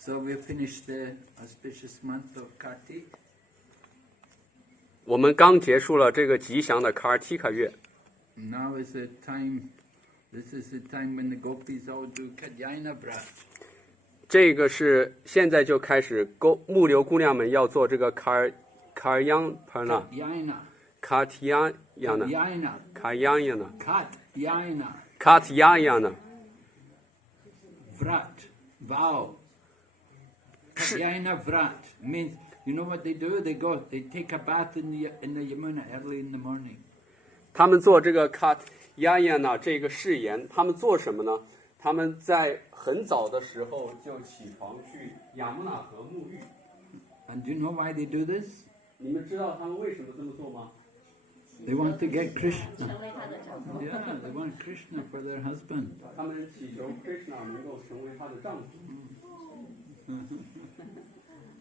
So we finished the auspicious month of Kartik. 我们刚结束了这个吉祥的卡尔提卡月。Now is the time. This is the time when the gopis all do Katyayana Vrat. 这个是现在就开始木流姑娘们要做这个卡尔央帕纳。卡提亚亚呢？卡亚亚呢？卡提亚亚呢 ？Vrat vow. Katyayana Vrat means, you know what they do? They take a bath in the Yamuna early in the morning. 他们做这个卡亚亚呢这个誓言，他们做什么呢？他们在很早的时候就起床去雅穆纳河沐浴。And do you know why they do this? 你们知道他们为什么这么做吗？ They want to get Krishna. Yeah, they want Krishna for their husband. 他们祈求 Krishna 能够成为他的丈夫。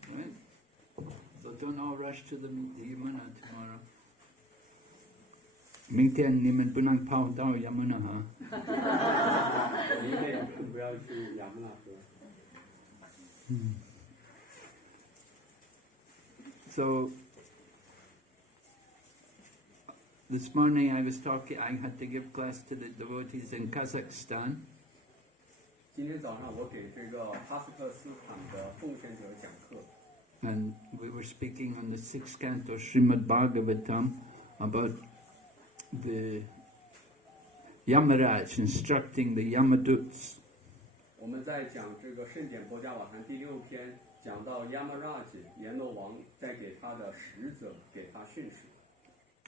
Right? So don't all rush to the Yamuna tomorrow. 明天你们不能跑到 Yamuna 哈。明天不要去雅穆纳河。So this morning I was talking. I had to give class to the devotees in Kazakhstan. 今天早上我给这个哈萨克斯坦的奉献者讲课。And we were speaking on the 6th canto Srimad Bhagavatam about the Yamaraj instructing the Yamaduts. 我们在讲这个圣典博伽瓦坛第6篇，讲到 Yamaraj 阎罗王在给他的使者给他训示。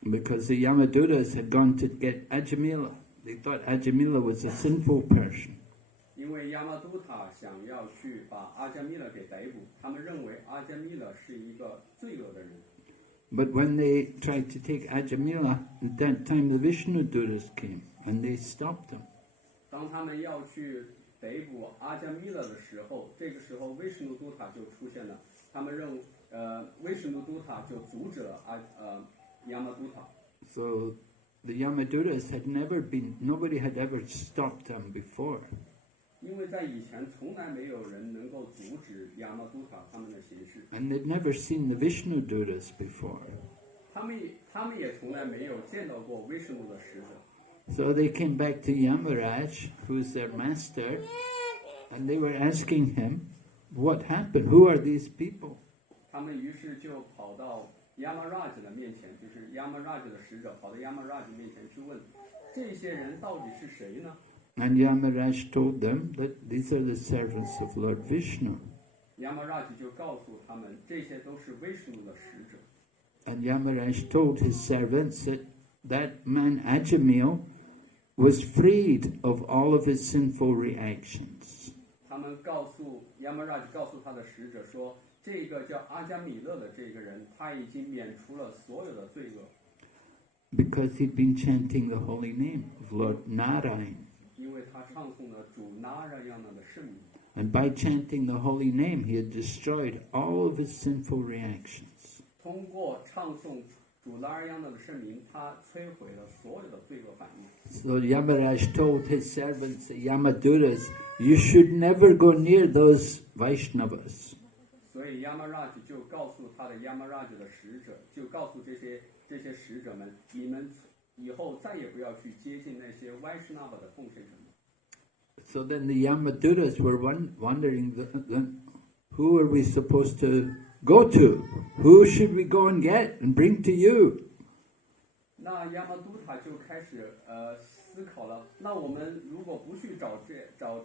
Because the Yamadutas had gone to get Ajamila. They thought Ajamila was a sinful person. 因为亚玛都塔想要去把阿伽米勒给逮捕，他们认为阿伽米勒是一个罪恶的人。But when they tried to take Ajamila, at that time the Vishnu Dutas came and they stopped them. 当他们要去逮捕阿伽米勒的时候，这个时候威什努都塔就出现了，他们认为威什努都塔就阻止了亚玛都塔。So the Yamadutas had never been, nobody had ever stopped them before. 因为在以前从来没有人能够阻止亚玛都塔他们的行事。And they'd never seen the Vishnu Dutas before. 他们也从来没有见到过威什努的使者。So they came back to Yamaraj, who's their master, and they were asking him, what happened? Who are these people? 他们于是就跑到亚玛拉吉的面前，就是亚玛拉吉的使者跑到亚玛拉吉面前去问，这些人到底是谁呢？ And Yamaraj told them that these are the servants of Lord Vishnu. 亚玛拉吉就告诉他们，这些都是威什努的使者。 And Yamaraj told his servants that that man Ajamil was freed of all of his sinful reactions. 他们告诉亚玛拉吉告诉他的使者说，这个叫阿伽米勒的这个人，他已经免除了所有的罪恶。 Because he'd been chanting the holy name of Lord Narayan. 因为他唱诵了主那拉样的圣名。 And by chanting the holy name, he had destroyed all of his sinful reactions. 通过唱诵主那拉样的圣名，他摧毁了所有的罪恶反应。 So Yamaraj told his servants, the Yamadutas, you should never go near those Vaishnavas. 所以亚玛拉吉就告诉他的亚玛拉吉的使者，就告诉这些使者们，你们以后再也不要去接近那些 Vaishnava 的奉献者们。 So then the Yamadutas were wondering, who are we supposed to go to? Who should we go and get and bring to you? 那亚玛都塔就开始思考了，那我们如果不去找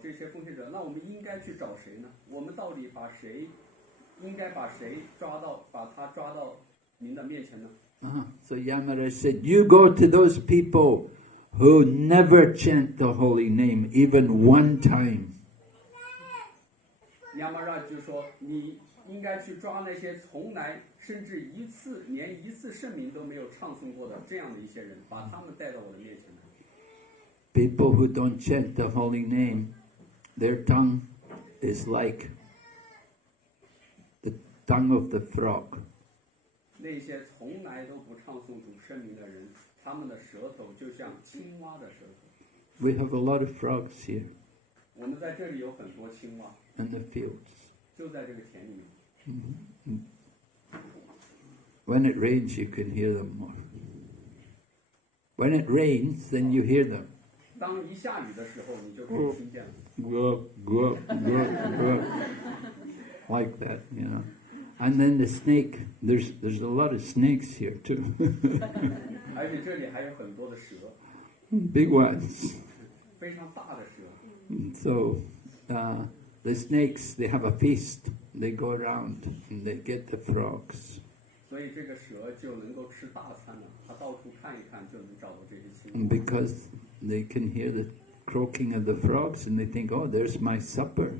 这些奉献者，那我们应该去找谁呢？我们到底应该把谁把他抓到您的面前呢？ So Yamaraj said, you go to those people who never chant the holy name even one time. 亚玛拉就说，你应该去抓那些从来甚至连一次圣名都没有唱诵过的这样的一些人，把他们带到我的面前来。People who don't chant the holy name, their tongue is like the tongue of the frog. 那些从来都不唱诵主圣名的人，他们的舌头就像青蛙的舌头。We have a lot of frogs here 我们在这里有很多青蛙， in the fields. 就在这个田里面。When it rains, you can hear them more. When it rains, then you hear them. 当一下雨的时候，你就可以听见了。Go, go, go, go. Like that, you know. And then the snake, there's a lot of snakes here too. 而且这里还有很多的蛇， Big ones. 非常大的蛇。 So the snakes, they have a feast. They go around and they get the frogs. 所以这个蛇就能够吃大餐了，它到处看一看就能找到这些青蛙。 And because they can hear the croaking of the frogs and they think, oh, there's my supper.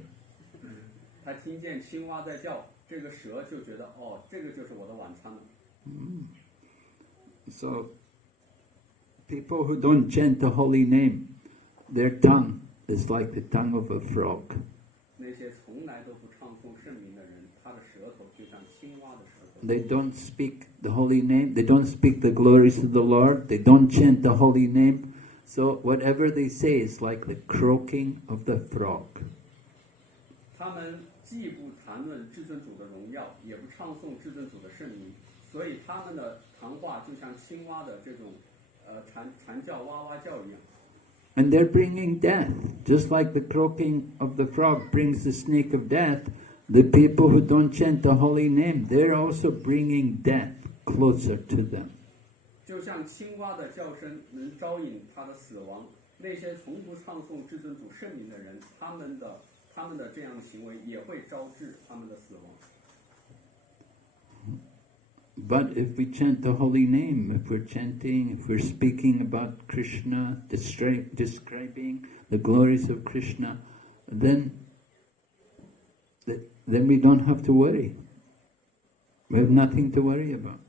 它听见青蛙在叫，这个蛇就觉得，哦，这个就是我的晚餐了。So people who don't chant the holy name, their tongue is like the tongue of a frog. 那些从来都不唱诵圣名的人，他的舌头就像青蛙的舌头。 They don't speak the holy name, they don't speak the glories of the Lord, they don't chant the holy name. So whatever they say is like the croaking of the frog. 他们既不谈论至尊主的荣耀，也不唱诵至尊主的圣名，所以他们的谈话就像青蛙的这种蝉叫、哇哇叫一样。 And they're bringing death, just like the croaking of the frog brings the snake of death. The people who don't chant the holy name, they're also bringing death closer to them. 就像青蛙的叫声能招引他的死亡，那些从不唱诵至尊主圣名的人，他们的这样的行为也会招致他们的死亡。 But if we chant the holy name, if we're chanting, if we're speaking about Krishna, describing the glories of Krishna, then we don't have to worry. We have nothing to worry about.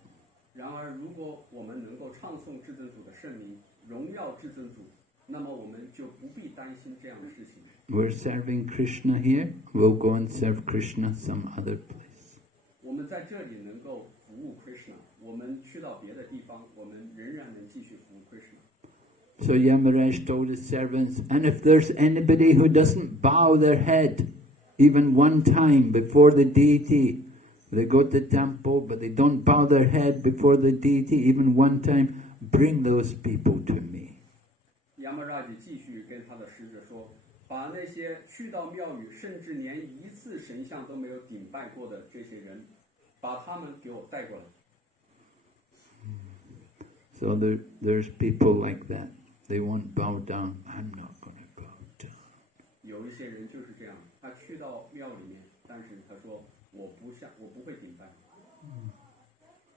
然而，如果我们能够唱诵至尊主的圣名，荣耀至尊主，那么我们就不必担心这样的事情。 We're serving Krishna here, we'll go and serve Krishna some other place. 我们在这里能够服务 Krishna， 我们去到别的地方，我们仍然能继续服务 Krishna。 So Yamaraj told his servants, and if there's anybody who doesn't bow their head even one time before the deity, they go to the temple but they don't bow their head before the deity even one time, bring those people to me. Yamaraj 继续跟他的使者说，把那些去到庙宇甚至连一次神像都没有顶拜过的这些人，把他们给我带过来。 So there's people like that. They won't bow down. I'm not going to bow down. 有一些人就是这样，他去到庙里面，但是他说我不会顶拜。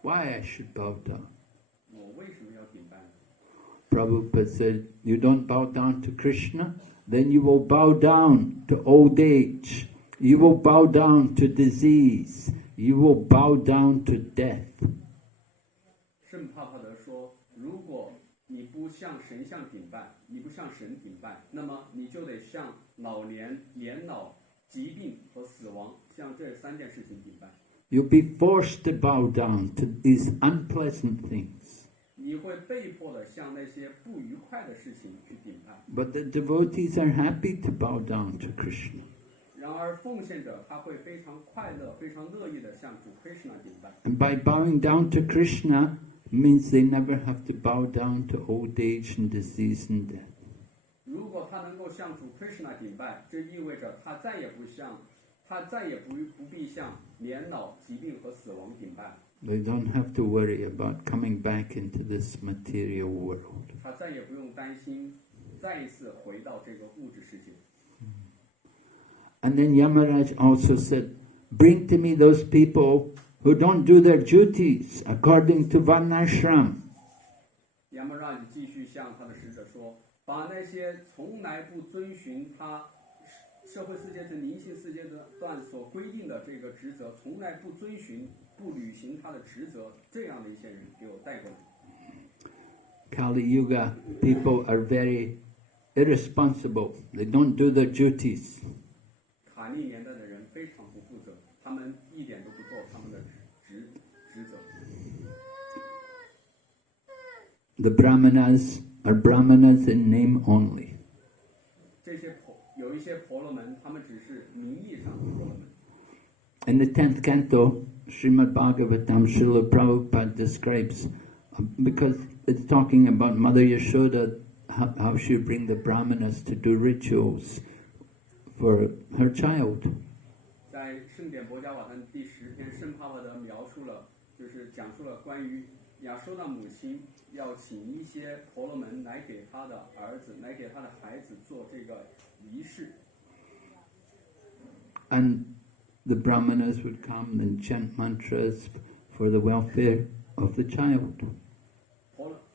Why I should bow down? 我为什么要顶拜呢？ Prabhupada said, you don't bow down to Krishna, then you will bow down to old age. You will bow down to disease. You will bow down to death. 圣帕帕德说，如果你不向神像顶拜，你不向神顶拜，那么你就得向年老、疾病和死亡，向这三件事情顶拜。 You'll be forced to bow down to these unpleasant things. 你会被迫的向那些不愉快的事情去顶拜。 But the devotees are happy to bow down to Krishna. 然而，奉献者他会非常快乐、非常乐意的向主 Krishna 顶拜。 And by bowing down to Krishna means they never have to bow down to old age and disease and death. 如果他能够向主 Krishna 顶拜，这意味着他再也不必向年老、疾病和死亡顶拜。 They don't have to worry about coming back into this material world. 他再也不用担心再一次回到这个物质世界。 And then Yamaraj also said, bring to me those people who don't do their duties according to Varnashram. Yamaraj 继续向他的使者说，把那些从来不遵循他社会四阶层、灵性四阶段所规定的这个职责，从来不遵循、不履行他的职责，这样的一些人给我带过来。Kali Yuga people are very irresponsible. They don't do their duties. 卡利年代的人非常不负责，他们一点都不做他们的职责。The Brahmanas are Brahmanas in name only. 这些有一些婆罗门，他们只是名义上的婆罗门。In the 10th canto, Srimad Bhagavatam, Srila Prabhupada describes, because it's talking about Mother Yashoda, how she would bring the Brahmanas to do rituals for her child. 在圣典博伽瓦坛第10篇，圣帕瓦德描述了，就是讲述了关于亚修那母亲要请一些婆罗门来给她的儿子，来给她的孩子做这个仪式。And the Brahmanas would come and chant mantras for the welfare of the child.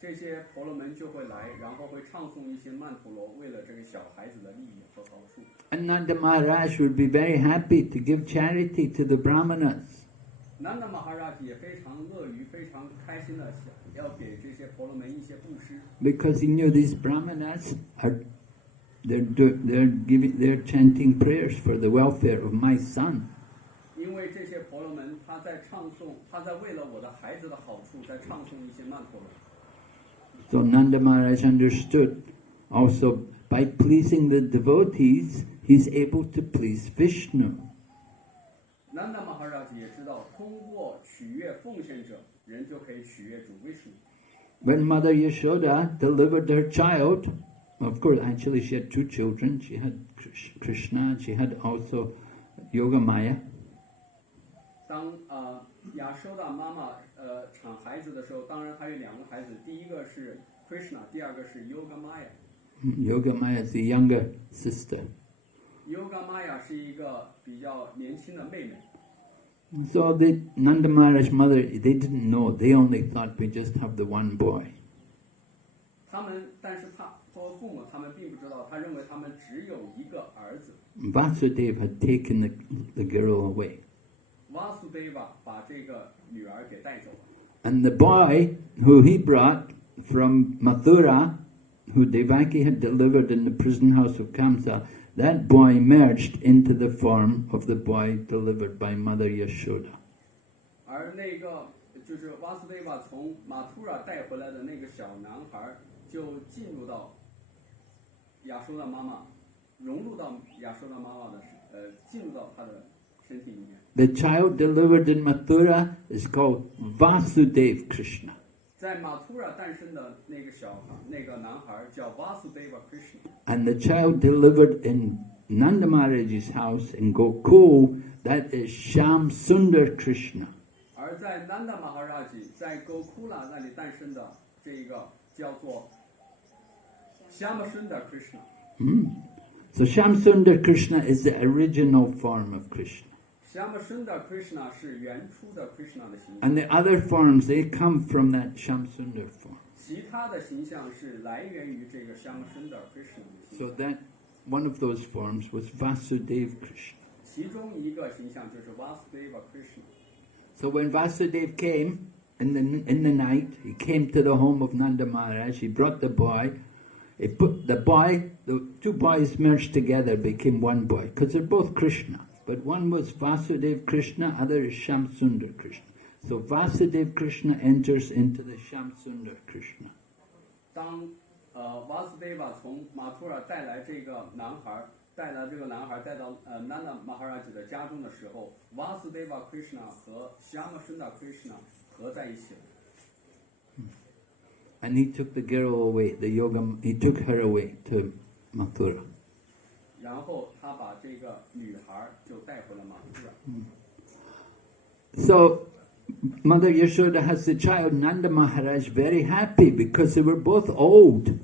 这些婆罗门就会来，然后会唱诵一些曼陀罗，为了这个小孩子的利益和好处。And Nanda Maharaj would be very happy to give charity to the Brahmanas. Nanda Maharaj 也非常乐于、非常开心的要给这些婆罗门一些布施。Because he knew these Brahmanas they're chanting prayers for the welfare of my son. 因为这些婆罗门他在唱诵，他在为了我的孩子的好处，在唱诵一些曼陀罗。So Nanda Maharaj understood also by pleasing the devotees, he's able to please Vishnu. Nanda Maharaj 也知道，通过取悦奉献者，人就可以取悦主 Vishnu。When Mother Yashoda delivered her child, of course, actually she had 2 children. She had Krishna, she had also Yogamaya. 当亚修达妈妈产孩子的时候，当然还有2个孩子，第一个是 Krishna， 第二个是 Yogamaya。Yogamaya is the younger sister. Yogamaya 是一个比较年轻的妹妹。So the Nanda Maharaj's mother, they didn't know. They only thought we just have the one boy. 但是作为父母，他们并不知道，他认为他们只有一个儿子。Vasudeva had taken the girl away. Vasudeva 把这个女儿给带走了。And the boy who he brought from Mathura, who Devaki had delivered in the prison house of Kamsa, that boy merged into the form of the boy delivered by Mother Yashoda. 而那个就是 Vasudeva 从马图拉带回来的那个小男孩，就进入到亚修达妈妈，融入到亚修达妈妈的进入到她的身体里面。The child delivered in Mathura is called Vasudev Krishna. 在马图拉诞生的那个男孩叫 Vasudeva Krishna. And the child delivered in Nanda Maharaj's house in Gokul, that is Shyam Sundar Krishna. 而在 Nanda Maharaj 在 Gokula 那里诞生的这个叫做 Shyama Sundar Krishna. So Shyam Sundar Krishna is the original form of Krishna. Shyama Sundar Krishna 是原初的 Krishna 的形象。 And the other forms, they come from that Shyam Sundar form. 其他的形象是来源于这个 Shyama Sundar Krishna 的形象。 So that one of those forms was Vasudev Krishna. 其中一个形象就是 Vasudeva Krishna. So when Vasudev came in the night, he came to the home of Nanda Maharaj. He brought the boy. He put the 2 boys merged together, became one boy, because they're both Krishna. But one was Vasudev Krishna, other is Shyam Sundar Krishna. So Vasudev Krishna enters into the Shyam Sundar Krishna. 当Vasudeva 从马图拉带来这个男孩带到Nanda Maharaj 的家中的时候 ，Vasudeva Krishna 和 Shyama Sundar Krishna 合在一起了。And he took the girl away, he took her away to Mathura. 然后他把这个女孩就带回了马图拉。So Mother Yashoda has the child Nanda Maharaj very happy because they were both old.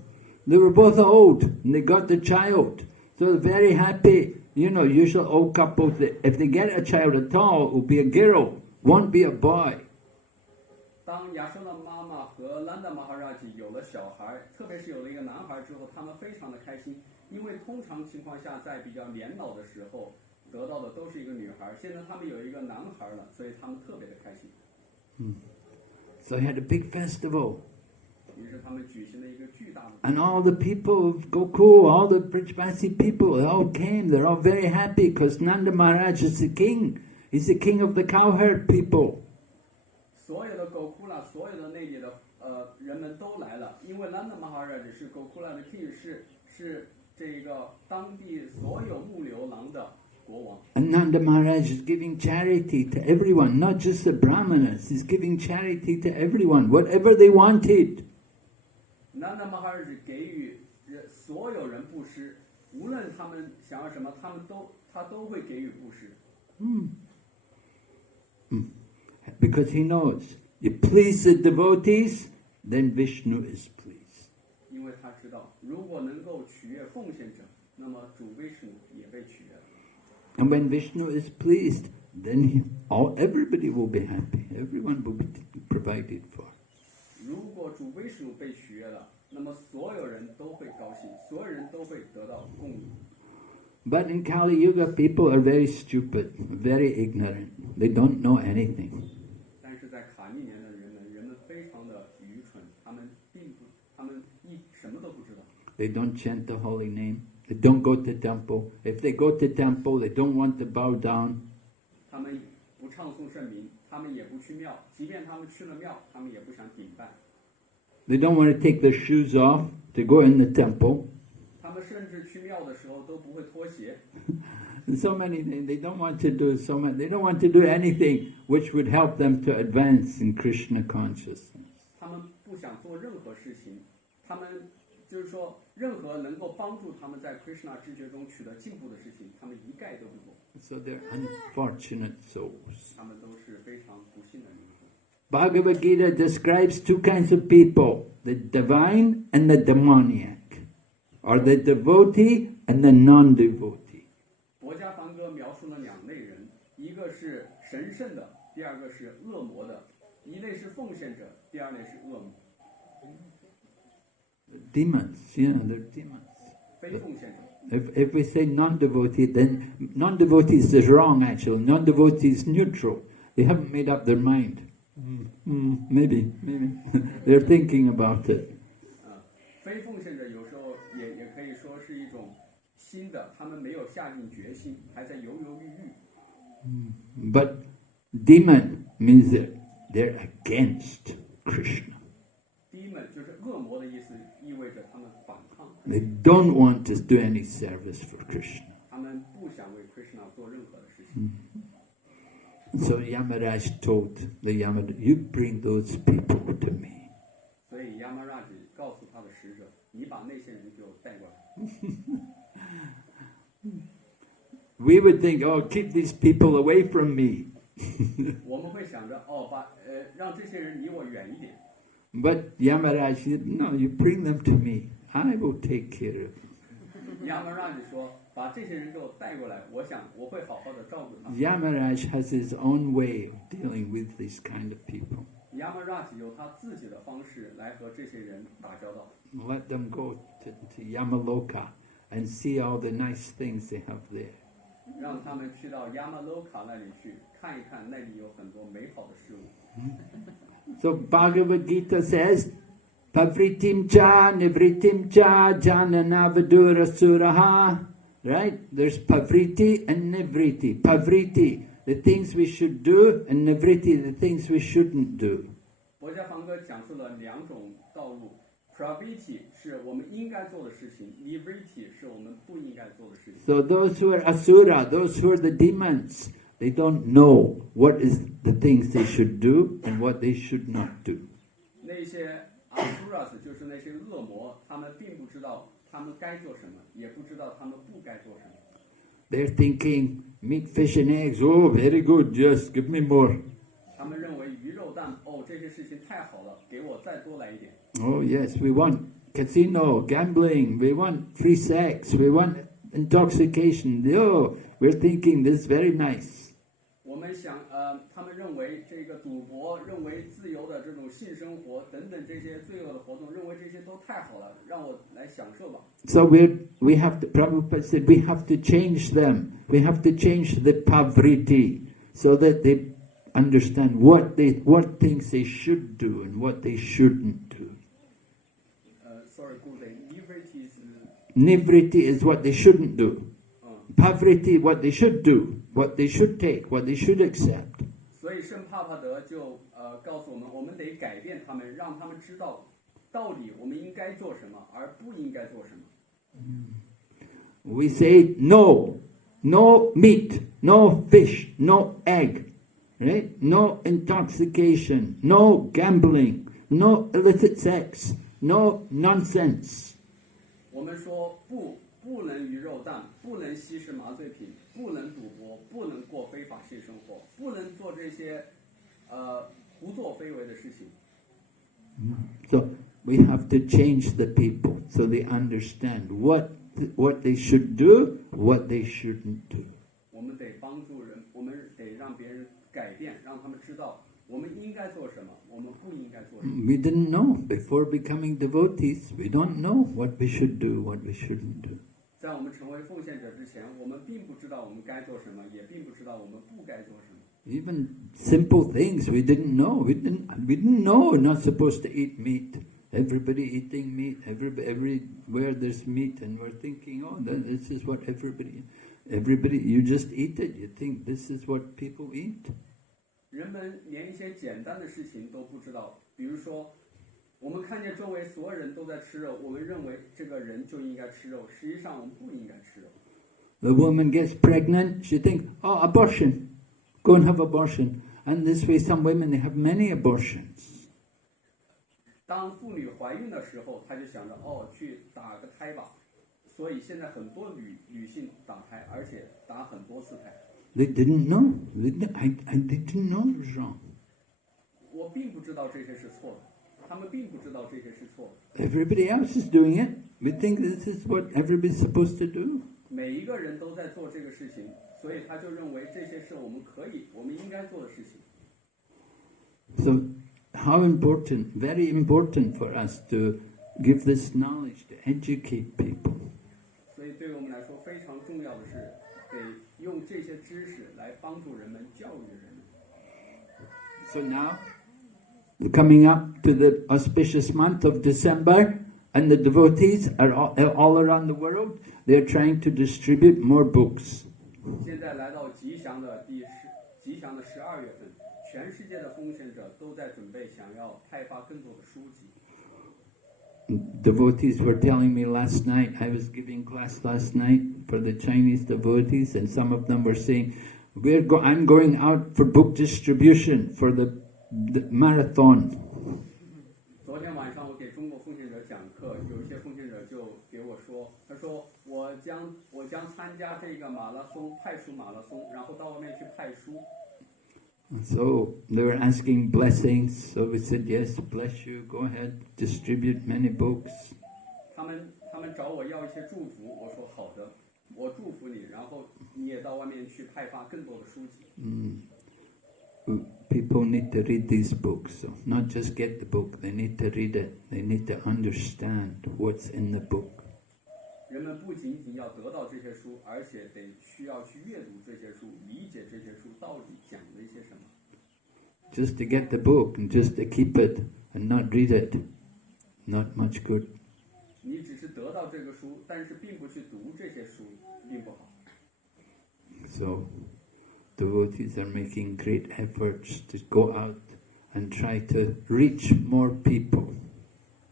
They were both old and they got the child. So they're very happy. You know, usually old couples, if they get a child at all, it will be a girl, won't be a boy. 当亚瑟的妈妈和兰达马哈拉吉有了小孩，特别是有了一个男孩之后，他们非常的开心，因为通常情况下在比较年老的时候得到的都是一个女孩，现在他们有一个男孩了，所以他们特别的开心。So he had a big festival. 于是他们举行了一个巨大的 And all the people of Gokul, all the Brijbasi people, they all came. They're all very happy because Nanda Maharaj is the king. He's the king of the cowherd people. 所有的狗库拉，所有的那里的人们都来了，因为兰达马哈拉吉是狗库拉的 king， 是这个当地所有牧牛郎的国王。And Nanda Maharaj is giving charity to everyone, not just the Brahmanas. He's giving charity to everyone, whatever they wanted. 南达马哈拉吉给予所有人布施，无论他们想要什么，他都会给予布施。Because he knows, you please the devotees, then Vishnu is pleased. 因为他知道，如果能够取悦奉献者，那么主Vishnu也被取悦了。And when Vishnu is pleased, then everybody will be happy. Everyone will be provided for. 如果主Vishnu被取悦了，那么所有人都会高兴，所有人都会得到供应。But in Kali Yuga, people are very stupid, very ignorant. They don't know anything. 但是在卡密年的人们非常的愚蠢，他们什么都不知道。They don't chant the holy name. They don't go to temple. If they go to temple, they don't want to bow down. 他们不唱诵圣名，他们也不去庙，即便他们去了庙，他们也不想顶拜。They don't want to take their shoes off to go in the temple. 他们甚至去庙的时候都不会脱鞋。So many things. They don't want to do so much. They don't want to do anything which would help them to advance in Krishna consciousness. 他们不想做任何事情，他们就是说，任何能够帮助他们在 Krishna 知觉中取得进步的事情，他们一概都不做。So they're unfortunate souls. 他们都是非常不幸的灵魂。Bhagavad Gita describes two kinds of people, the divine and the demoniac, or the devotee and the non-devotee. 佛家梵歌描述了两类人，一个是神圣的，第二个是恶魔的。一类是奉献者，第二类是恶魔。Demons, they're demons. 非奉献者。If we say non-devotee, then non-devotees is wrong actually. Non-devotee is neutral. They haven't made up their mind. Maybe. They're thinking about it. 非奉献者有时候也可以说是一种新的，他们没有下定决心，还在犹犹豫豫。But demon means that they're against Krishna. Demon 就是恶魔的意思，意味着他们反抗。They don't want to do any service for Krishna. 他们不想为 Krishna 做任何的事情。So Yamaraj told the Yamaraj, you bring those people to me. 所以 Yamaraj 告诉他的使者，你把那些人给我带过来。We would think, oh, keep these people away from me. 我们会想着，让这些人离我远一点。But Yamaraj said, no, you bring them to me. I will take care of them. Yamaraj 说，把这些人给我带过来，我会好好的照顾他们。Yamaraj has his own way of dealing with these kind of people. Yamaraj 有他自己的方式来和这些人打交道。Let them go to Yamaloka and see all the nice things they have there. 让他们去到 Yamaloka 那里去看一看，那里有很多美好的事物。So Bhagavad Gita says, Pavritim cha, nivritim cha, jananavadura suraha. Right? There's pavriti and nivriti. Pavriti, the things we should do, and nivriti, the things we shouldn't do. 佛家梵歌讲述了两种道路。Praviti 是我们应该做的事情 ，Nivriti 是我们不应该做的事情。So those who are asura, those who are the demons, they don't know what is the things they should do and what they should not do. 那些 asuras 就是那些恶魔，他们并不知道他们该做什么，也不知道他们不该做什么。They're thinking, meat, fish and eggs, oh, very good, just give me more. 他们认为鱼肉蛋，这些事情太好了，给我再多来一点。Oh yes, we want casino, gambling, we want free sex, we want intoxication. Oh, we're thinking this is very nice. 我们想他们认为这个赌博，认为自由的这种性生活等等这些罪恶的活动，认为这些都太好了，让我来享受吧。So we have to, Prabhupada said, we have to change them. We have to change the pavriti so that they understand what things they should do and what they shouldn't do. Sorry, Nivriti is... Nivriti is what they shouldn't do. Pavriti, what they should do, what they should take, what they should accept. 所以圣帕帕德就告诉我们，我们得改变他们，让他们知道到底我们应该做什么，而不应该做什么。We say no meat, no fish, no egg, right? No intoxication, no gambling, no illicit sex, no nonsense. 我们说不能鱼肉蛋，不能吸食麻醉品，不能赌博，不能过非法性生活，不能做这些胡作非为的事情。So we have to change the people so they understand what they should do, what they shouldn't do. 我们得帮助人，我们得让别人改变，让他们知道我们应该做什么，我们不应该做什么。We didn't know before becoming devotees. We don't know what we should do, what we shouldn't do. 在我们成为奉献者之前，我们并不知道我们该做什么，也并不知道我们不该做什么。Even simple things we didn't know. We didn't know we're not supposed to eat meat. Everybody eating meat. Everywhere there's meat, and we're thinking, oh, this is what everybody. You just eat it. You think this is what people eat. 人们连一些简单的事情都不知道，比如说，我们看见周围所有人都在吃肉，我们认为这个人就应该吃肉，实际上我们不应该吃肉。The woman gets pregnant. She thinks, oh, abortion. Go and have abortion. And this way, some women, they have many abortions. 当妇女怀孕的时候，她就想着，去打个胎吧。所以现在很多女性打胎，而且打很多次胎。They didn't know. I didn't know it was wrong. 我并不知道这些是错的，他们并不知道这些是错的。Everybody else is doing it. We think this is what everybody's supposed to do. 每一个人都在做这个事情，所以他就认为这些是我们应该做的事情。So, how important, very important for us to give this knowledge, to educate people. 所以对我们来说非常重要的是，得用这些知识来帮助人们、教育人们。So now, coming up to the auspicious month of December, and the devotees are all around the world, they're trying to distribute more books. 现在来到吉祥的12月份，全世界的奉献者都在准备想要派发更多的书籍。Devotees were telling me last night, I was giving class last night for the Chinese devotees, and some of them were saying, I'm going out for book distribution for the marathon. 昨天晚上我给中国奉献者讲课，有一些奉献者就给我说，他说我将参加这个马拉松，派书马拉松，然后到外面去派书。So they were asking blessings. So we said, yes, bless you. Go ahead, distribute many books. 他们找我要一些祝福，我说好的，我祝福你，然后你也到外面去派发更多的书籍。People need to read these books, so not just get the book. They need to read it. They need to understand what's in the book. 人们不仅仅要得到这些书，而且需要去阅读这些书，理解这些书到底讲了一些什么。Just to get the book and just to keep it and not read it, not much good. 你只是得到这个书，但是并不去读这些书，并不好。So, devotees are making great efforts to go out and try to reach more people.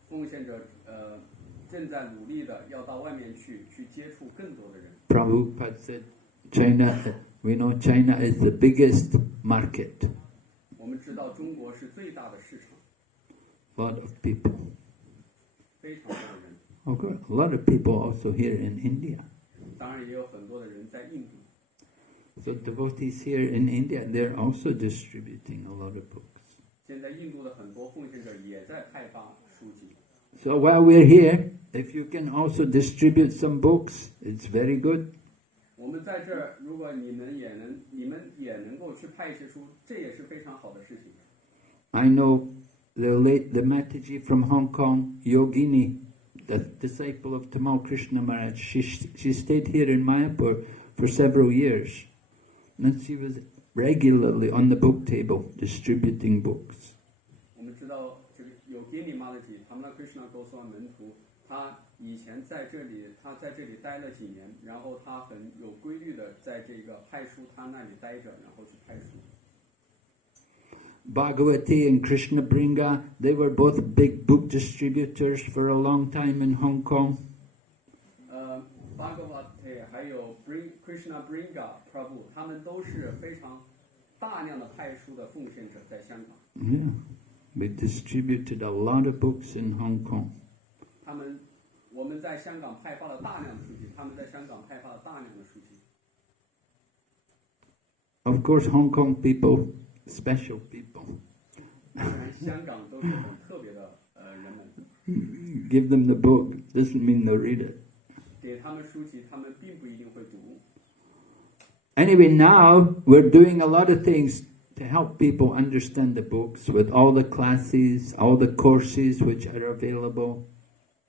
奉献者正在努力的要到外面去接触更多的人。Prabhupada said, we know China is the biggest market. 我们知道中国是最大的市场。A lot of people. 非常多的人。Okay, a lot of people also here in India. 当然也有很多的人在印度。So devotees here in India, they're also distributing a lot of books. 现在印度的很多奉献者也在派发书籍。So while we're here, if you can also distribute some books, it's very good. 我们在这儿，如果你们也能够去派一些书，这也是非常好的事情。I know the Mataji from Hong Kong, Yogini, the disciple of Tamal Krishna Maharaj. She stayed here in Mayapur for several years, and she was regularly on the book table distributing books. 我们知道这个Yogini Mataji, Tamal Krishna Goswami 门徒，他以前在这里待了几年，然后他很有规律的在这个派书他那里待着，然后去派书。Bhagavati and Krishna Bringa, they were both big book distributors for a long time in Hong Kong. Bhagavati 还有 Krishna Bringa Prabhu, 他们都是非常大量的派书的奉献者，在香港。Yeah, we distributed a lot of books in Hong Kong. 我们在香港派发了大量的书籍，他们在香港派发了大量的书籍。Of course, Hong Kong people, special people. 当然，香港都是很特别的人们。Give them the book doesn't mean they'll read it. 给他们书籍，他们并不一定会读。Anyway, now we're doing a lot of things to help people understand the books with all the classes, all the courses which are available.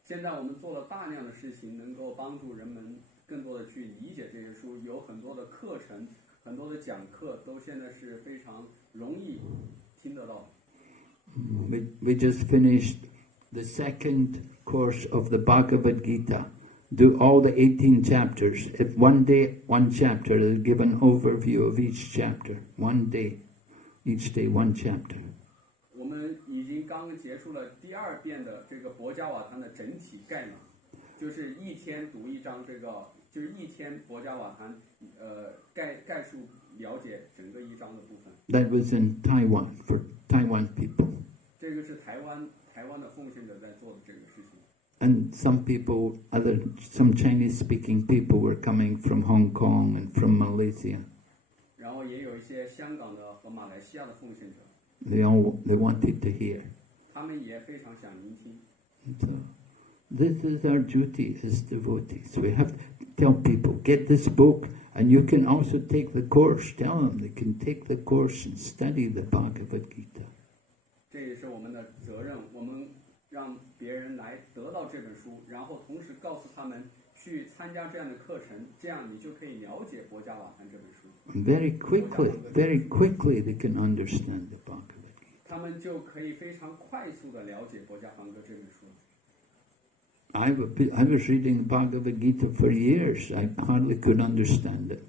现在我们做了大量的事情，能够帮助人们更多的去理解这些书，有很多的课程，很多的讲课，都现在是非常容易听得到。We just finished the second course of the Bhagavad Gita. Do all the 18 chapters. If one day, one chapter, they'll give an overview of each chapter. One day, each day, one chapter. 我们已经刚结束了第二遍的这个博伽瓦坛的整体概览，就是一天读一章，就是一天博伽瓦坛概述了解整个一章的部分。That was in Taiwan for Taiwan people. 这个是台湾的奉献者在做的这个事情。And some Chinese-speaking people were coming from Hong Kong and from Malaysia. 然后也有一些香港的和马来西亚的奉献者。They wanted to hear. 他们也非常想聆听。So, this is our duty as devotees. We have to tell people, get this book, and you can also take the course. Tell them they can take the course and study the Bhagavad Gita. 这也是我们的责任，我们让别人来得到这本书，然后同时告诉他们去参加这样的课程，这样你就可以了解博伽瓦坛这本书。Very quickly they can understand the Bhagavad Gita. 他们就可以非常快速的了解博伽梵歌这本书。I was reading Bhagavad Gita for years. I hardly could understand it.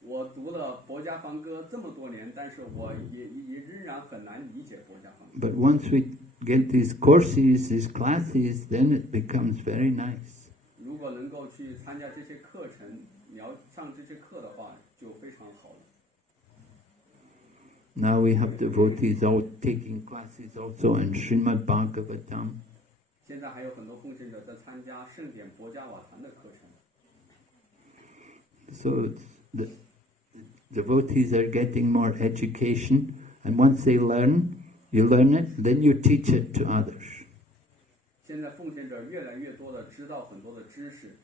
我读了博伽梵歌这么多年，但是我也仍然很难理解博伽梵歌。But once we get these courses, these classes, then it becomes very nice. 如果能够去参加这些课程，上这些课的话，就非常好了。Now we have devotees all taking classes also in Srimad Bhagavatam. 现在还有很多奉献者在参加圣典博伽瓦坛的课程。So the devotees are getting more education, and once they you learn it, then you teach it to others. 现在奉献者越来越多的知道很多的知识，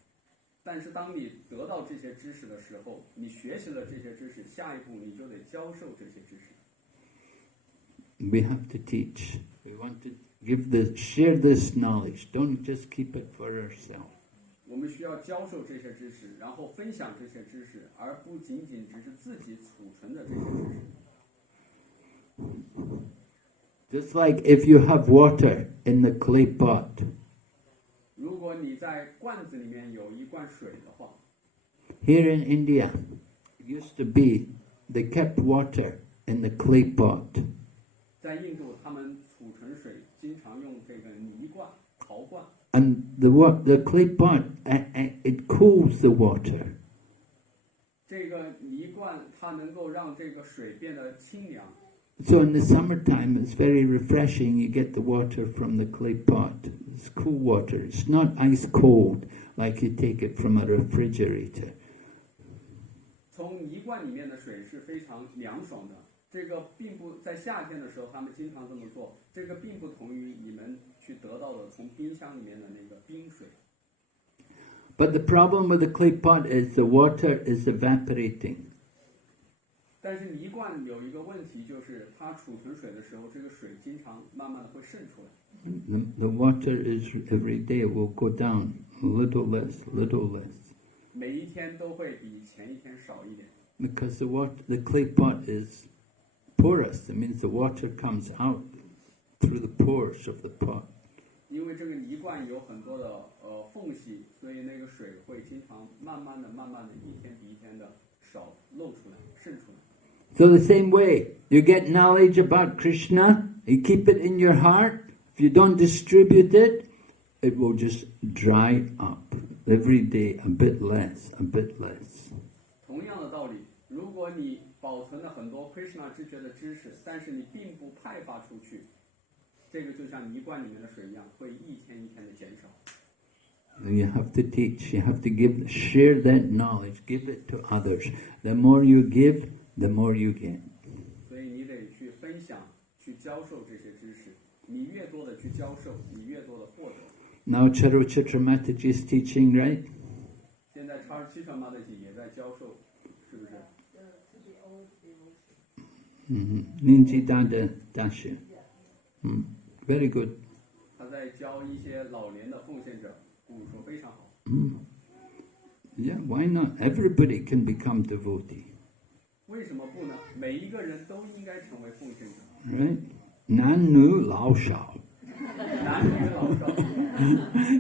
但是当你得到这些知识的时候，你学习了这些知识，下一步你就得教授这些知识。We have to teach. We want to share this knowledge. Don't just keep it for ourselves. 我们需要教授这些知识，然后分享这些知识，而不仅仅只是自己储存的这些知识。Just like if you have water in the clay pot. 如果你在罐子里面有一罐水的话 Here in India, it used to be they kept water in the clay pot. 在印度，他们储存水经常用这个泥罐、陶罐。And the clay pot, it cools the water. 这个泥罐它能够让这个水变得清凉。So in the summertime, it's very refreshing. You get the water from the clay pot. It's cool water. It's not ice cold like you take it from a refrigerator. 从泥罐里面的水是非常凉爽的。这个并不在夏天的时候，他们经常这么做。这个并不同于你们去得到的从冰箱里面的那个冰水。But the problem with the clay pot is the water is evaporating. 但是泥罐有一个问题，就是它储存水的时候，这个水经常慢慢的会渗出来。The water is every day will go down a little less, little less. 每一天都会比前一天少一点。Because the clay pot is porous. It means the water comes out through the pores of the pot. 因为这个泥罐有很多的缝隙，所以那个水会经常慢慢的、一天比一天的少漏出来、渗出来。So the same way, you get knowledge about Krishna, you keep it in your heart. If you don't distribute it, it will just dry up. Every day, a bit less, a bit less. 同样的道理，如果你保存了很多 Krishna 知觉的知识，但是你并不派发出去，这个就像泥罐里面的水一样，会一天一天的减少。You have to teach, you have to share that knowledge, give it to others. The more you give, the more you get. 所以你得去分享，去教授这些知识。你越多的去教授，你越多的获得。Now Charuchitra Mataji is teaching, right? 现在Charuchitra Mataji也在教授，是不是Ninji Dada Dasha. Very good. 他在教一些老年的奉献者，说非常好。Yeah, why not? Everybody can become devotee. 为什么不呢？每一个人都应该成为奉献者。Right? 男女老少.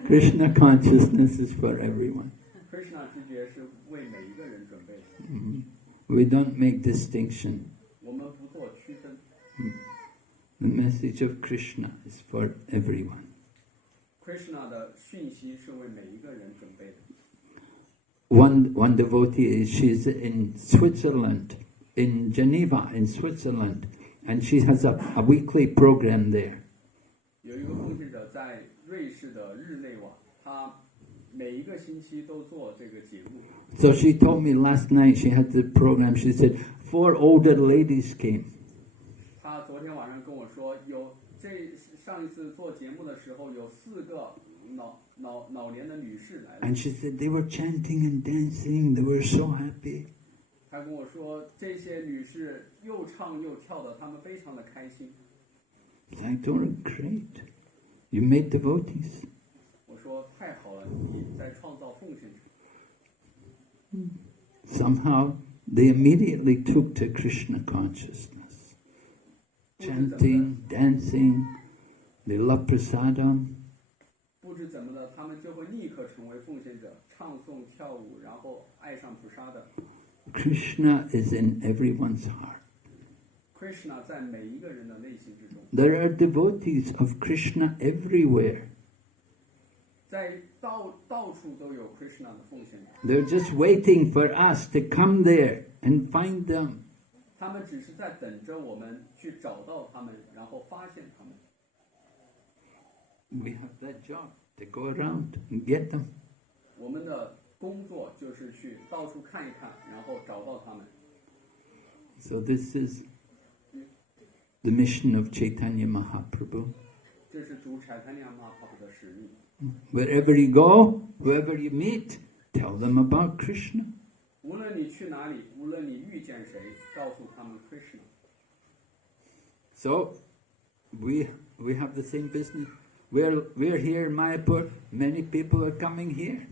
Krishna consciousness is for everyone. Krishna 知觉是为每一个人准备的。We don't make distinction. 我们不做区分。The message of Krishna is for everyone. Krishna 的讯息是为每一个人准备的。One devotee, she's in Switzerland, in Geneva, in Switzerland, and she has a weekly program there. 有一个奉献者在瑞士的日内瓦，他每一个星期都做这个节目。So she told me last night she had the program. She said 4 older ladies came. 他昨天晚上跟我说，上一次做节目的时候有4个老年的女士来了。And she said they were chanting and dancing. They were so happy. 他跟我说，这些女士又唱又跳的，她们非常的开心。I told her, great. You made devotees. 我说太好了，你在创造奉献者。Somehow they immediately took to Krishna consciousness. Chanting, dancing, they love prasadam. 不知怎么的，他们就会立刻成为奉献者，唱诵、跳舞，然后爱上菩萨的。Krishna is in everyone's heart. Krishna 在每一个人的内心之中。There are devotees of Krishna everywhere. 在到处都有 Krishna 的奉献者。They're just waiting for us to come there and find them. 他们只是在等着我们去找到他们，然后发现他们。We have that job to go around and get them. 我们的工作就是去到处看一看，然后找到他们。So this is the mission of Chaitanya Mahaprabhu. 这是主Chaitanya Mahaprabhu的使命。Wherever you go, whoever you meet, tell them about Krishna. 无论你去哪里，无论你遇见谁，告诉他们 Krishna。So we have the same business. We're here in Mayapur. Many people are coming here.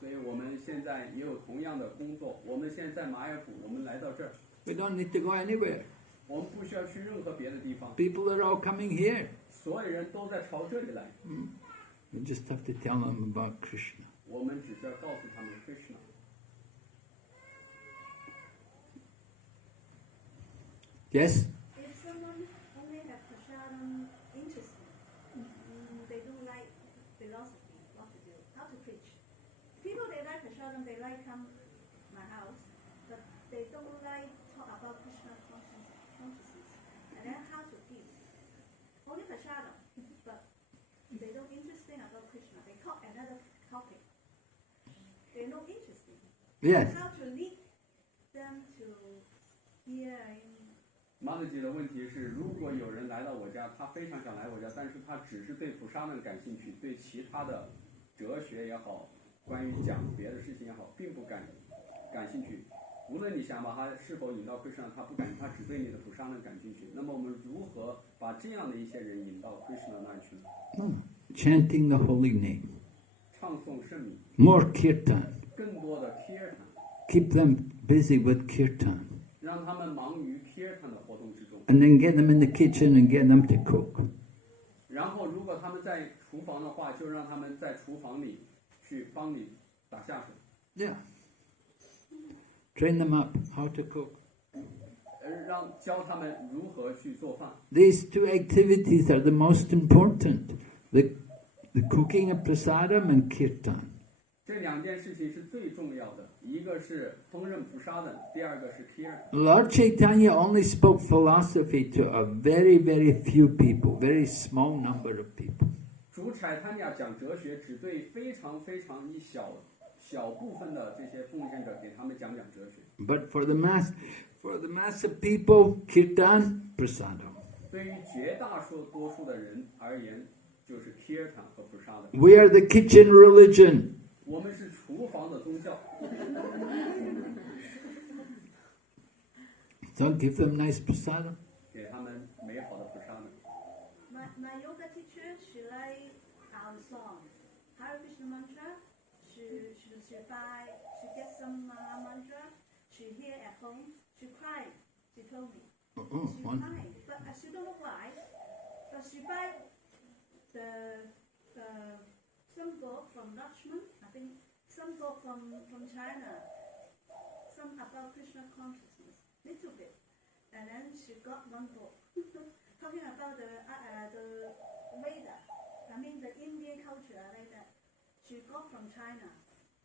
所以我们现在也有同样的工作。我们现在在玛雅普，我们来到这儿。We don't need to go anywhere. 我们不需要去任何别的地方。People are all coming here. 所有人都在朝这里来。We just have to tell them about Krishna. 我们只需要告诉他们 Krishna。Yes? If someone only have prasadam interest, they don't like philosophy, what to do, how to preach. People they like prasadam, they like come my house, but they don't like talk about Krishna consciousness. And then how to give. Only prasadam, but they don't interesting about Krishna. They talk another topic. They're not interesting. Yes. How to lead them to hear马德吉的问题是，如果有人来到我家，他非常想来我家，但是他只是对菩萨们感兴趣，对其他的哲学也好，关于讲别的事情也好，并不感兴趣。无论你想把他是否引到Krishna，他不感，他只对你的普沙能感兴趣。那么我们如何把这样的一些人引到Krishna那儿去呢？Chanting the holy name. 唱诵圣名。More kirtan. 更多的 kirtan. Keep them busy with kirtan. 让他们忙于 kirtan 的活动之中。And then get them in the kitchen and get them to cook. 然后，如果他们在厨房的话，就让他们在厨房里去帮你打下手。Yeah. Train them up how to cook. 教他们如何去做饭。These two activities are the most important. The cooking of prasadam and kirtan. 这两件事情是最重要的，一个是烹饪普沙的，第二个是 kirtan。Lord Chaitanya only spoke philosophy to a very, very few people, very small number of people. 主采他俩讲哲学，只对非常非常一小部分的这些奉献者给他们讲哲学。But for the mass of people, kirtan, prasadam. 对于绝大多数的人而言，就是 kirtan 和 prasadam。We are the kitchen religion. 我们是厨房的宗教。So give them nice prasadam. 给他们美好的 prasadam。My yoga teacher, she like our song, Hare Krishna mantra. She buy, she get some mantra. She hear at home. She cry. She told me. She cry, but she don't know why. But she buy the some book from Lakshman. I think some book from China. Some about Krishna consciousness, little bit. And then she got one book talking about the Veda. I mean the Indian culture like that. She got from China.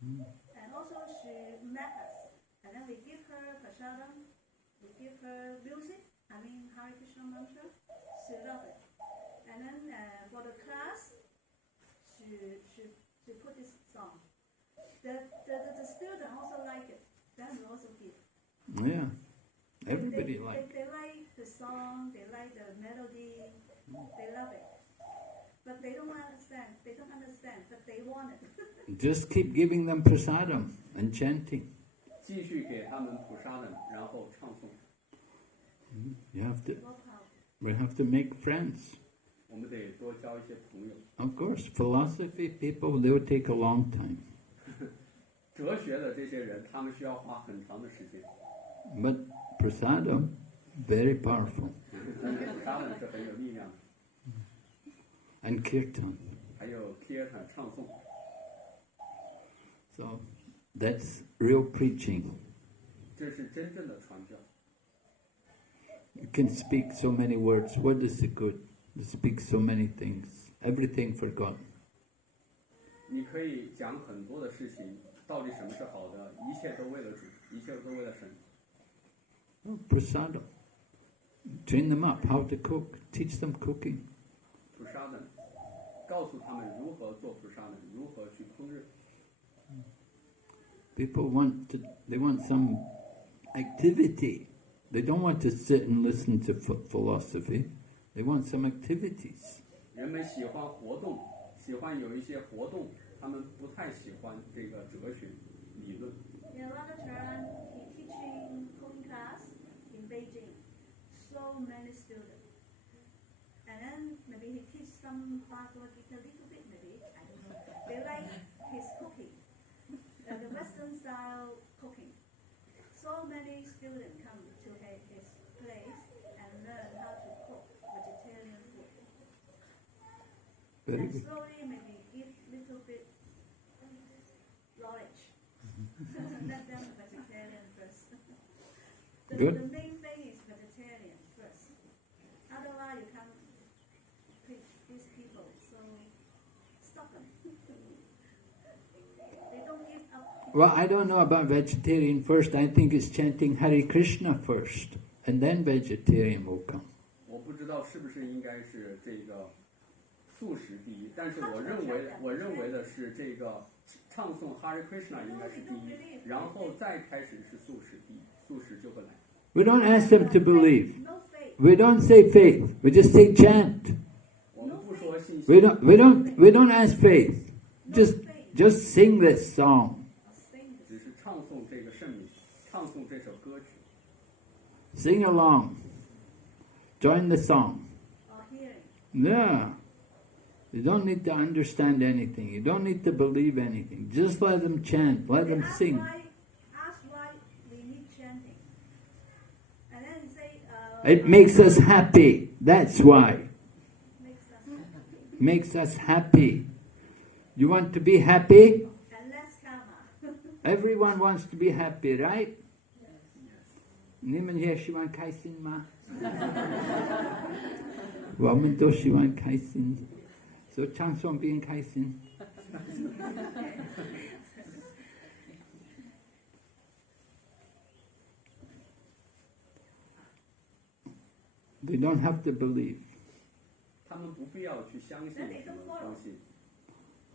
And also she met us. And then we give her prasadam. We give her music. I mean Hare Krishna mantra. She loved it. And then for the class, she put this song. The student also like it. Then we also give. Yeah. Everybody likes it. They like the song, they like the melody, they love it. But they don't understand, but they want it. Just keep giving them prasadam and chanting. 继续给他们普沙的，然后唱诵。We have to make friends. 我们得多交一些朋友。Of course, philosophy people, they will take a long time. 哲学的这些人，他们需要花很长的时间。But prasadam, very powerful. 但是普沙的是很有力量的。And kirtan. 还有 kirtan 唱诵。So that's real preaching. 这是真正的传教。You can speak so many words. What is the good? You speak so many things. Everything for God. 你可以讲很多的事情，到底什么是好的？一切都为了主，一切都为了神。Prasadam. Train them up how to cook. Teach them cooking. prasadam 告诉他们如何做prasadam，如何去烹饪。People they want some activity. They don't want to sit and listen to philosophy. They want some activities. 人们喜欢活动，喜欢有一些活动，他们不太喜欢这个哲学理论。In another turn, he teaching cooking class in Beijing. So many students. And then maybe he teach some Bhagavad Gita a little bit, maybe, I don't know. They like his cooking, the Western style cooking. So many students come to his place and learn how to cook vegetarian food. Very And good. slowly maybe give little bit knowledge. Let them vegetarian first. Good. The main thing is vegetarian first. Otherwise you can't teach these people. So stop them. They don't give up. Well, I don't know about vegetarian first. I think it's chanting Hare Krishna first, and then vegetarian will come. 我不知道是不是应该是这个素食第一，但是我认为的是这个唱诵 Hare Krishna 应该是第一，然后再开始是素食第一，素食就会来。We don't ask them to believe. No faith. We don't say faith. We just say chant. 我们不说信心。We don't ask faith. Just sing this song. 只是唱诵这个圣名，唱诵这首 Sing along. Join the song. or hearing. Yeah. You don't need to understand anything. You don't need to believe anything. Just let them chant. Let them sing. Ask why we need chanting. And then you say... It makes us happy. That's why. Makes us happy. Makes us happy. You want to be happy? And less karma. Everyone wants to be happy, right? 你们也喜欢开心吗？我们都喜欢开心，所以唱诵变开心。They don't have to believe. 他们不必要去相信什么东西，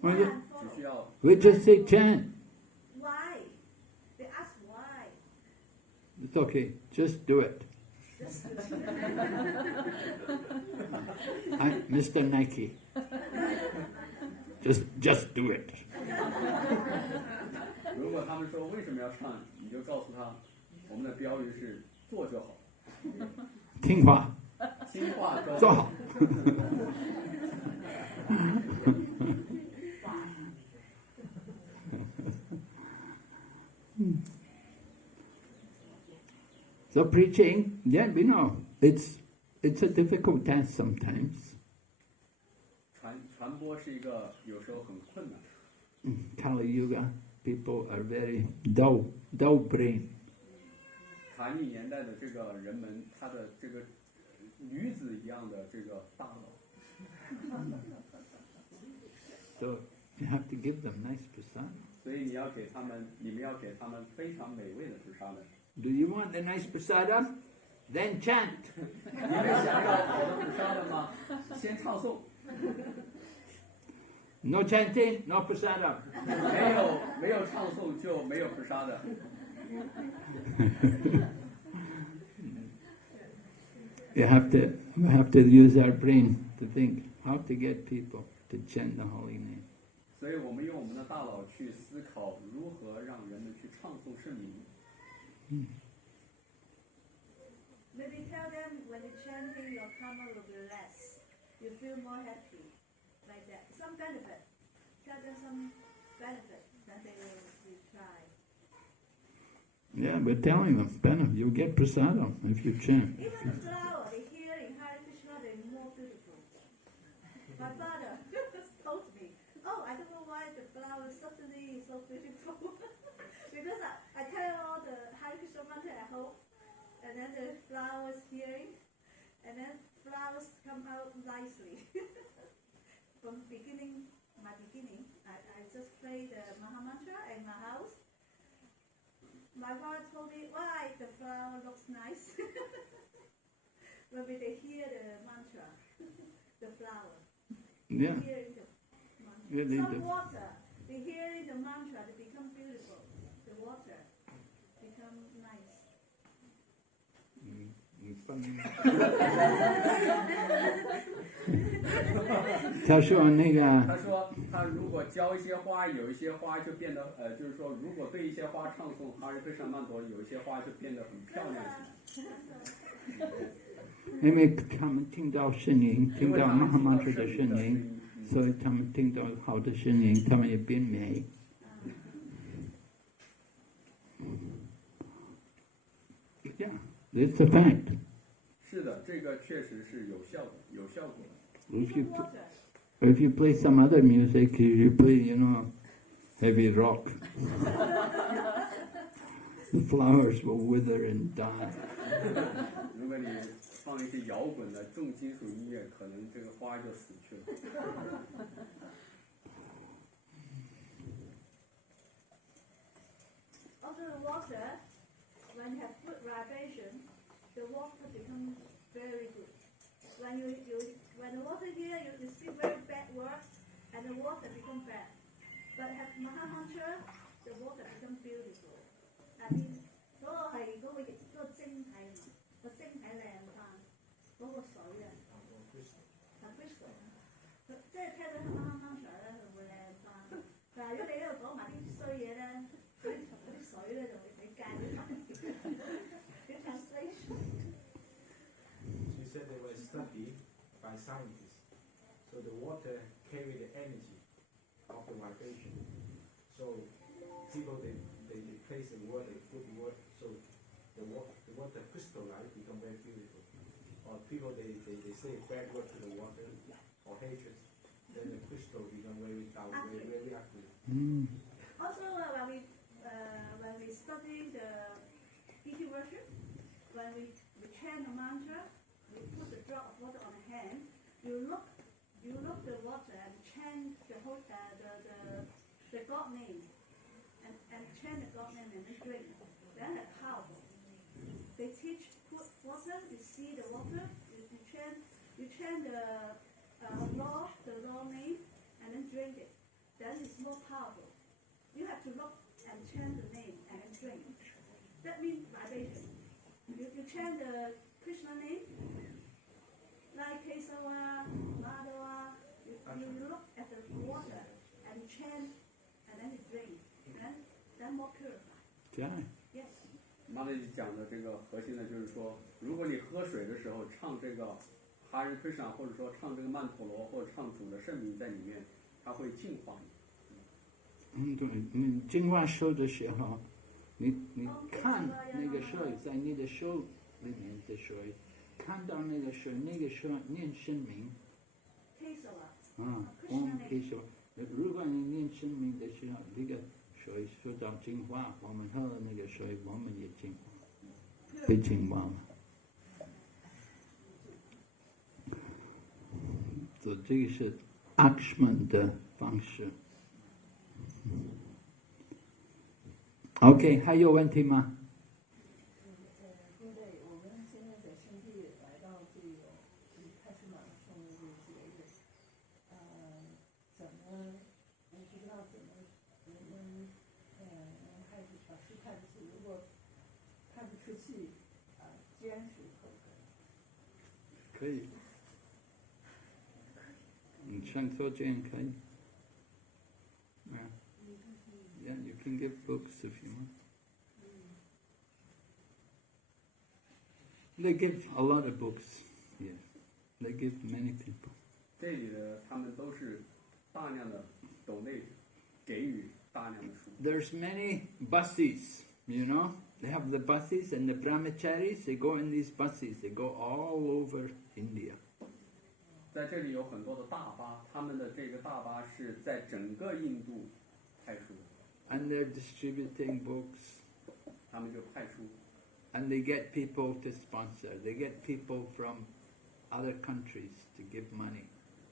We 只 just, 需要 we just say chant. Why? They ask why. It's okay. Just do it. Just I'm Mr. Nike. Just do it. 如果他们说为什么要唱，你就告诉他，我们的标语是做就好，听话，听话就做好。So preaching, yeah, we know it's a difficult task sometimes. 传播是一个有时候很困难。Kali Yuga people are very dull brain. 卡尼年代的这个人们，他的这个驴子一样的这个大脑。So you have to give them nice prasad. 所以你们要给他们非常美味的菩萨的。 Do you want the nice prasadam? Then chant. 你们想要好的菩萨的吗？先唱诵。 No chanting, no prasadam. 没有唱诵就没有菩萨的。We have to use our brain to think how to get people to chant the holy name. 所以我们用我们的大脑去思考如何让人们去唱诵圣名。 Maybe tell them when you're chanting, your karma will be less. You feel more happy. Like that. Some benefit. Tell them some benefit. Then they will try. Yeah, we're telling them, Benham, you'll get prasadam if you chant. Even the flower, they hear in Hare Krishna, they're more beautiful. My father told me, oh, I don't know why the flower suddenly is so beautiful. Because I tell all the Hare Krishna mantra at home, and then the flowers hearing, and then flowers come out nicely. From my beginning, I just play the Maha Mantra in my house. My father told me why the flower looks nice. When they hear the mantra, the flower. Yeah. Hearing the mantra. Yeah, they Some do. water, they hearing the mantra, they become beautiful. The water become nice. 他说那个，他说他如果浇一些花，有一些花就变得就是说如果对一些花唱诵哈瑞非常曼陀，有一些花就变得很漂亮起来。因为他们听到声音，听到玛哈曼特的声音，所以他们听到好的声音，他们也变美。Yeah, it's a fact. 是的，这个确实是有效的，有效果的。 If you play some other music, you play, heavy rock. The flowers will wither and die. 如果你放一些摇滚的重金属音乐，可能这个花就死去了。 Also the water, when you have good vibration, the water becomes very good. When the water here, you speak very bad words, and the water becomes bad. But have Maha Mantra, the water becomes beautiful. I mean, 嗰個係嗰個晶體嘛，個晶體靚翻，嗰個水啊，係 crystal，即係聽到 Maha Mantra 咧，佢會靚翻。但係如果你喺度講埋啲衰嘢咧，嗰啲水咧就會俾街啲 translation。by scientists. So the water carry the energy of the vibration. So people they place the water, put the water, so the water crystallize, become very beautiful. Or people they say bad word to the water or hatred, then the crystal become very dull, very ugly. Also, when we study the DT version, when we chant the mantra, we put the drop of water on the hand. You look the water and chant the whole the God name, and chant the God name and then drink. Then it's powerful. They teach put water. You see the water. You chant the law name, and then drink it. Then it's more powerful. You have to look and chant the name and then drink. That means vibration. You chant the Krishna name, like Kesava, Madhava. You look at the water and chant, and then you drink. Then more purified. Yeah. Yes. 马里讲的这个核心呢，就是说，如果你喝水的时候唱这个哈日krishna，或者说唱这个曼陀罗，或者唱主的圣名在里面，它会净化你。你净化手的时候，你看那个水在你的手里面的水，看到那个水念神名。Kesava。如果你念神名的时候，那个水受到净化，我们喝了那个水，我们也净化，被净化了。所以这个是 Akshman 的方式。OK， 还有问题吗？各位，我们现在在圣地来到这个开始马拉松的这个节日，怎么我不知道怎么我们能开始把书看出去，如果看不出去，坚持可不可以？可以。你像做这样可以。Yeah, you can give books if you want. They give a lot of books. Yeah, they give many people. 这里的他们都是大量的抖内给予大量的书。There's many buses, you know. They have the buses and the brahmacharis. They go in these buses. They go all over India. 在这里有很多的大巴，他们的这个大巴是在整个印度派书。And they're distributing books. 他们就派书。And they get people to sponsor. They get people from other countries to give money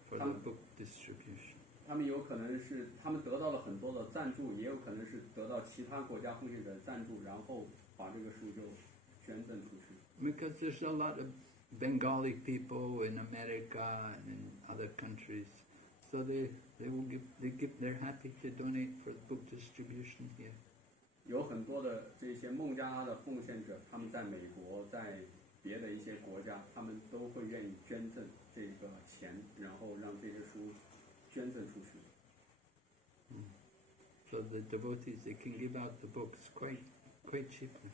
for the book distribution. 他们有可能是他们得到了很多的赞助，也有可能是得到其他国家奉献者的赞助，然后把这个书就捐赠出去。Because there's a lot of Bengali people in America and in other countries, so they're happy to donate for the book distribution here. 有很多的这些孟加拉的奉献者，他们在美国，在别的一些国家，他们都会愿意捐赠这个钱，然后让这些书捐赠出去。So the devotees, they can give out the books quite cheaply.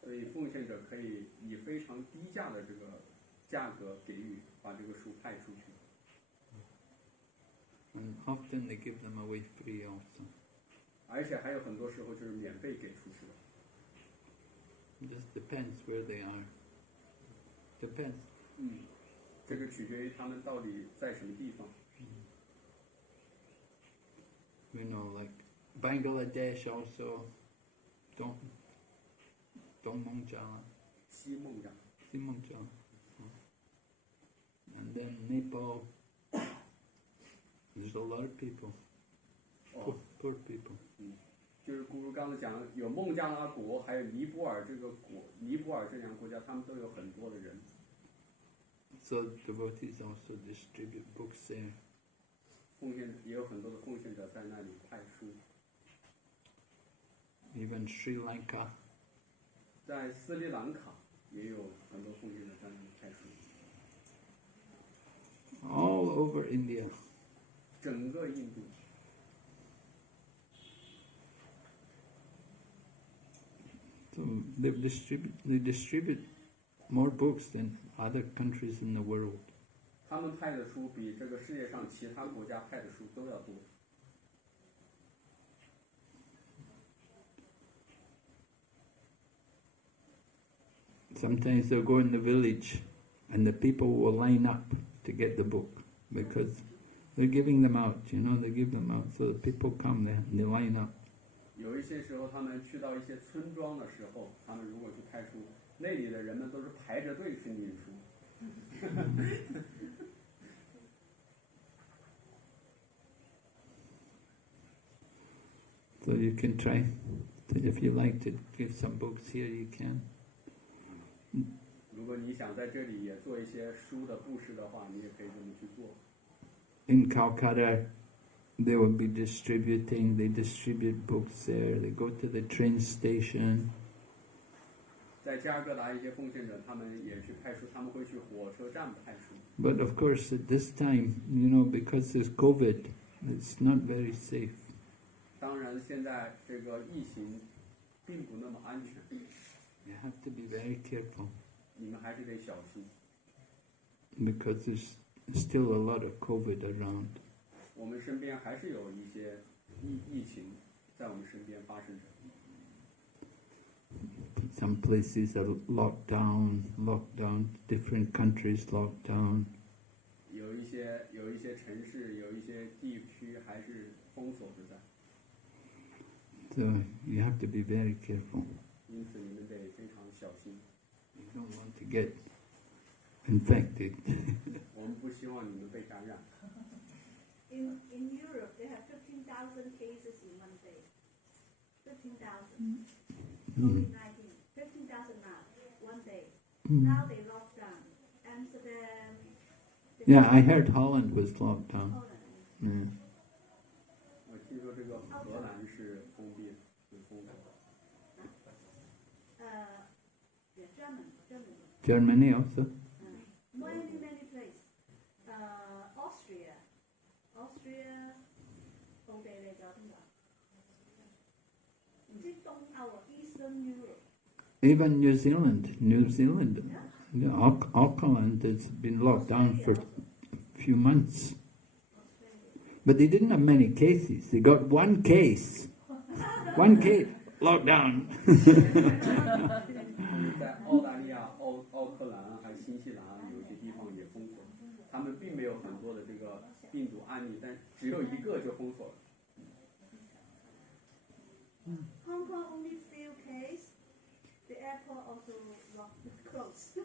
所以奉献者可以以非常低价的这个价格给予，把这个书派出去。And often they give them away free also. 而且还有很多时候就是免费给出去的。It just depends where they are. Depends. 这个取决于他们到底在什么地方。You know, like Bangladesh also, Dong Mongjala. 西孟加。西孟加。And then Nepal. There's a lot of people. Poor people. 就是古如刚才讲，有孟加拉国，还有尼泊尔这个国，尼泊尔这两个国家，他们都有很多的人。So devotees also distribute books there. 奉献也有很多的奉献者在那里派书。Even Sri Lanka. 在斯里兰卡也有很多奉献者在那里派书。All over India. 整个印度。So they distribute more books than other countries in the world. 他们派的书比这个世界上其他国家派的书都要多。Sometimes they'll go in the village and the people will line up to get the book because they're giving them out, they give them out so the people come there and they line up. 有一些时候他们去到一些村庄的时候，他们如果去派书，那里的人们都是排着队去领书。So you can try, if you like to give some books here, you can. 如果你想在这里也做一些书的布施的话，你也可以这么去做。In Calcutta, they will be they distribute books there, they go to the train station. 在加尔各答一些奉献者，他们也去派书，他们会去火车站派书。But of course, at this time, because there's COVID, it's not very safe. 当然，现在这个疫情并不那么安全。You have to be very careful. 你们还是得小心。Because there's still a lot of COVID around. 我们身边还是有一些疫情在我们身边发生着。Some places are locked down, different countries locked down. 有一些城市，有一些地区还是封锁着在。So you have to be very careful. 因此你们得非常小心。You don't want to get infected. 我们不希望你们被感染。In Europe, they have 15,000 cases in one day. 15,000. COVID-19. 15,000 now, one day. Now they lock down. Amsterdam. Yeah, I heard Holland was locked down. Holland. Yeah. 我听说这个荷兰是封闭，是封锁。Yeah, Germany. Germany also. Many places. Austria. 奧地利仲有邊度？唔知東歐啊 ，Eastern Europe. Even New Zealand. Yeah, Auckland has been locked down for a few months. But they didn't have many cases. They got one case. One case. Locked down. 在澳大利亚、奥克兰还有新西兰有些地方也封锁，他们并没有很多的这个病毒案例，但只有一个就封锁了。Hong Kong only few cases. The airport also closed.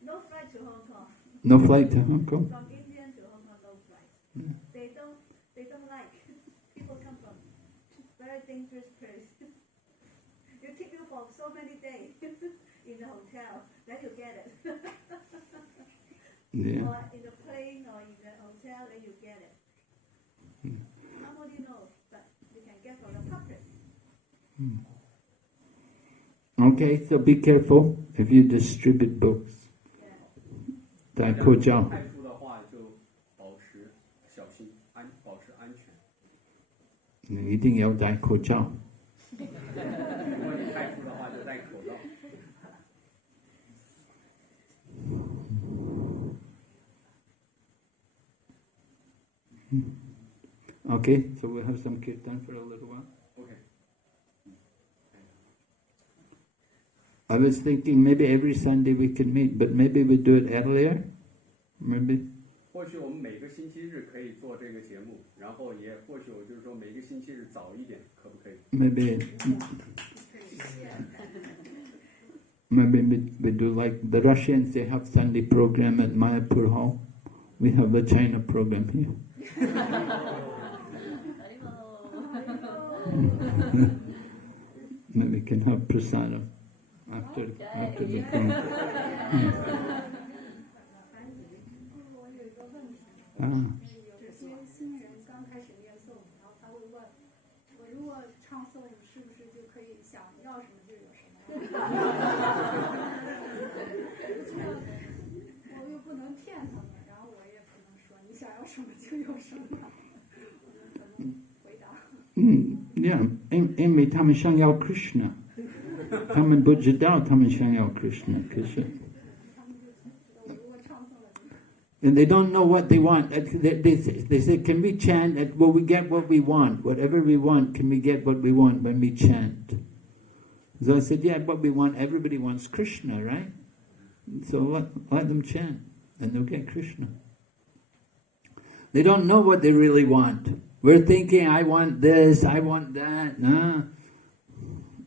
No flight to Hong Kong. No flight to Hong Kong. From India to Hong Kong, no flight. They don't like people come from very dangerous place. It take you for so many days in the hotel, then you get it. Yeah. Or in the plane or in the hotel, then you get it. Nobody knows, but you can get from the public. Okay, so be careful if you distribute books. 戴口罩。派出的话就保持小心，保持安全。你一定要戴口罩。如果你派出的话，就戴口罩。Okay, so we'll have some kirtan for a little while. Okay. I was thinking maybe every Sunday we can meet, but maybe we do it earlier. Maybe. 或许我们每个星期日可以做这个节目，然后也或许我就是说每个星期日早一点，可不可以？ Maybe we do like the Russians. They have Sunday program at Mayapur Hall. We have the China program here. Maybe we can have prasadam after the program. 有些新人刚开始念诵，然后他会问我，如果唱诵是不是就可以想要什么就有什么？我又不能骗他们，然后我也不能说你想要什么就有什么，我们怎么回答？Yeah, 因为他们想要 Krishna， 他们不知道他们想要 Krishna， 可是。And they don't know what they want. They say, can we chant? Will we get what we want? Whatever we want, can we get what we want when we chant? So I said, yeah, what we want, everybody wants Krishna, right? So let them chant, and they'll get Krishna. They don't know what they really want. We're thinking, I want this, I want that. Nah.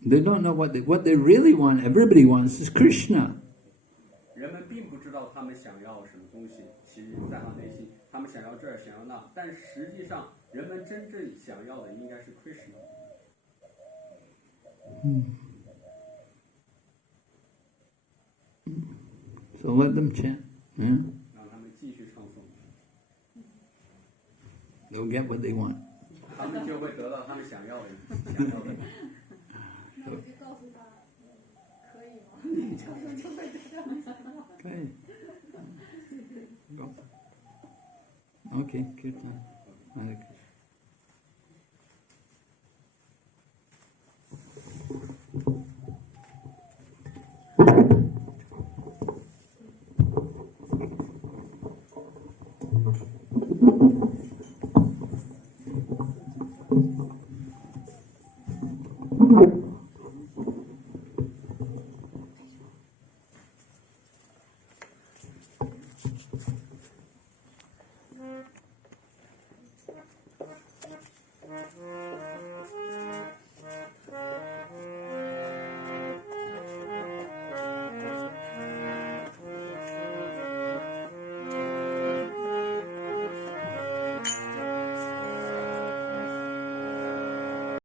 They don't know what they really want. Everybody wants is Krishna. 人们并不知道他们想要什么东西，其实在他内心，他们想要这，想要那，但实际上，人们真正想要的应该是 Krishna。So let them chant. Yeah? 让他们继续唱诵， They'll get what they want. 他们就会得到他们想要的。那我就告诉他，可以吗？你唱诵就会得到你想要的。Okay. Go. Okay, kirtan. Hare Krishna.